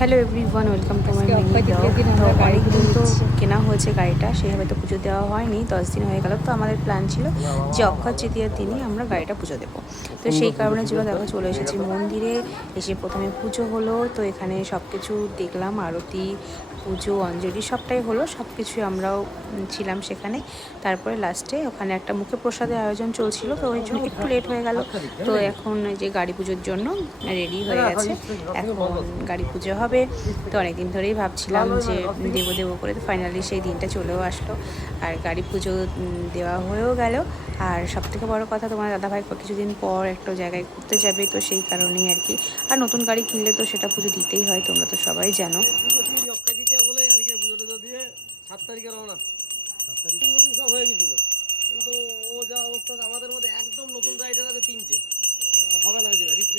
Hello everyone, welcome to my mini blog. তো অনেক দিন তো কেনা হয়েছে গাড়িটা, সেইভাবে তো পুজো দেওয়া হয়নি, 10 দিন হয়ে গেল। তো আমাদের প্ল্যান ছিল যে অক্ষয় তৃতীয়ার দিনই আমরা গাড়িটা পুজো দেবো। তো সেই কারণে জন্য দেখো চলে এসেছি মন্দিরে। এসে প্রথমে পুজো হলো, তো এখানে সব কিছু দেখলাম, আরতি, পুজো, অঞ্জলি সবটাই হলো, সব কিছুই আমরাও ছিলাম সেখানে। তারপরে লাস্টে ওখানে একটা মুখে প্রসাদের আয়োজন চলছিল, তো ওই জন্য একটু লেট হয়ে গেল। তো এখন যে গাড়ি পুজোর জন্য রেডি হয়ে গেছে, এখন গাড়ি পুজো হবে। তো অনেকদিন ধরেই ভাবছিলাম যে দেবো দেবো করে, তো ফাইনালি সেই দিনটা চলেও আসলো, আর গাড়ি পুজো দেওয়া হয়েও গেল। আর সবথেকে বড় কথা, তোমার দাদাভাই কিছুদিন পর একটা জায়গায় ঘুরতে যাবে, তো সেই কারণেই আর কি। আর নতুন গাড়ি কিনলে তো সেটা পুজো দিতেই হয়, তোমরা তো সবাই জানো। সব হয়ে গেছিল, কিন্তু ও যা অবস্থা আমাদের মধ্যে একদম নতুন গাড়িটা আছে, 3টে হবে না, ওই জায়গা রিস্ক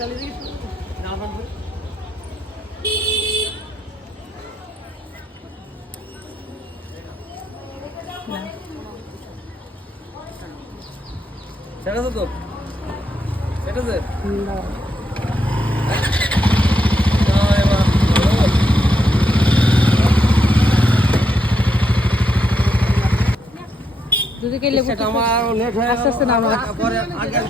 চালিয়ে দিই না পারবে। সেটা তো সেটা স্যার যদি কে লেবু আমার লেট হয়ে আস্তে আস্তে নামা। পরে আগে